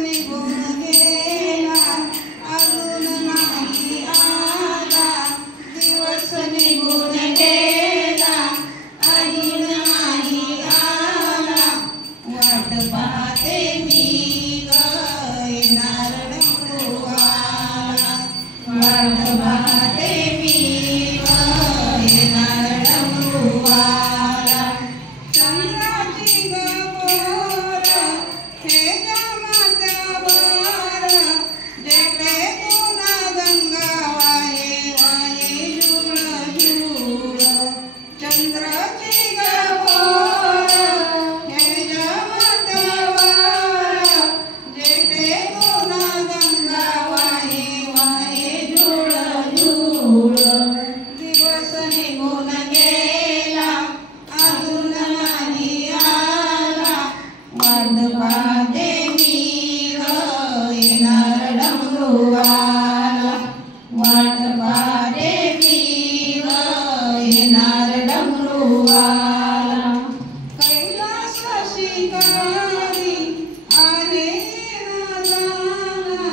निघून गेला अजून नाही आला, दिवस निघून गेला अजून नाही आला, वाट पाहते मी ग येणार डमरूवाला, वाट पाहते मी ग येणार डमरूवाला. चंद्राची गौर हे माथ्यावर जेथे तुला गंगा वाहे वाहे झुळ झुळ, चंद्राची गौर हे माथ्यावर जेथे तुला गंगा वाहे वाहे झुळ झुळ, दिवस निघून गेला अजून नाही आला, वाट पाहते मी ग येणार डमरूवाला, वाट पाहते मी ग येणार डमरूवाला. कैलास शिकारी आले राजाला,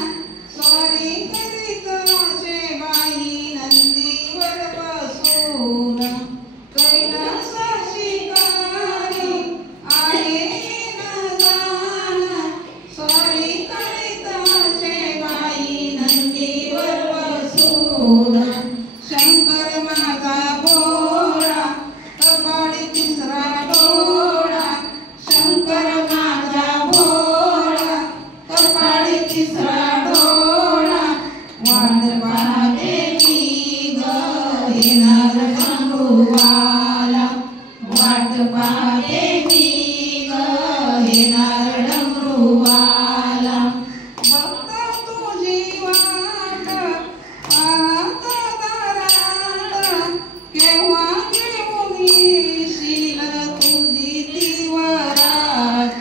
स्वारी करीत असे बाई नंदीवर बसून, कैलास शिकारी आले राजाला, स्वारी करीत असे बाई नंदीवर बसून, शंकर माझा भोळा कपाळी तिसरा डोळा, शंकर माझा भोळा कपाळी तिसरा डोळा, वाट पाहते मी ग येणार डमरूवाला, वाट पाहते मी ग येणार डमरूवाला. भक्त तुझी वाट पाहत दारात, केव्हा घेऊन येशील तुझी ती वरात,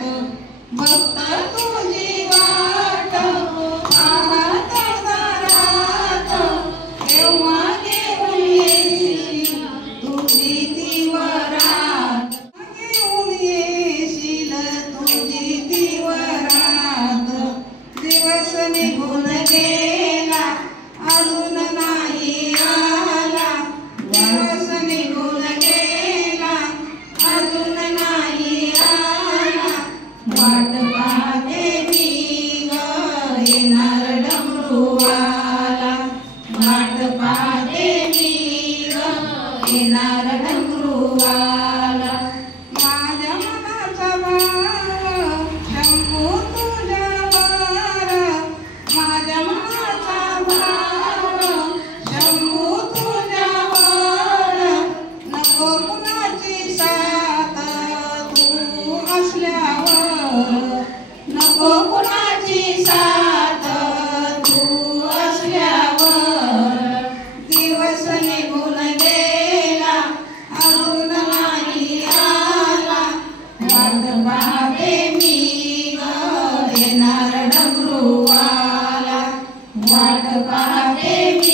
भक्त तुझी वाट पाहत दारात, केव्हा घेऊन येशील तुझी ती वरात, घेऊन येशील तुझी ती वरात, दिवस निघून गेला अजून नाही आला, दिवस निघून गेला अजून नाही आला, वाट पाहते मी ग येणार डमरूवाला, वाट पाहते मी ग येणार डमरूवाला. माझ्या मनाचा भाव शंभू तुझ्यावर, माझ्या मनाचा भाव शंभू तुझ्यावर, नको कुणाची साथ तू असल्यावर, नको कुणाची साथ तू असल्यावर, दिवस निघून गेला अजून नाही आला, वाट पाहते मी ग येणार डमरूवाला, वाट पाहते मी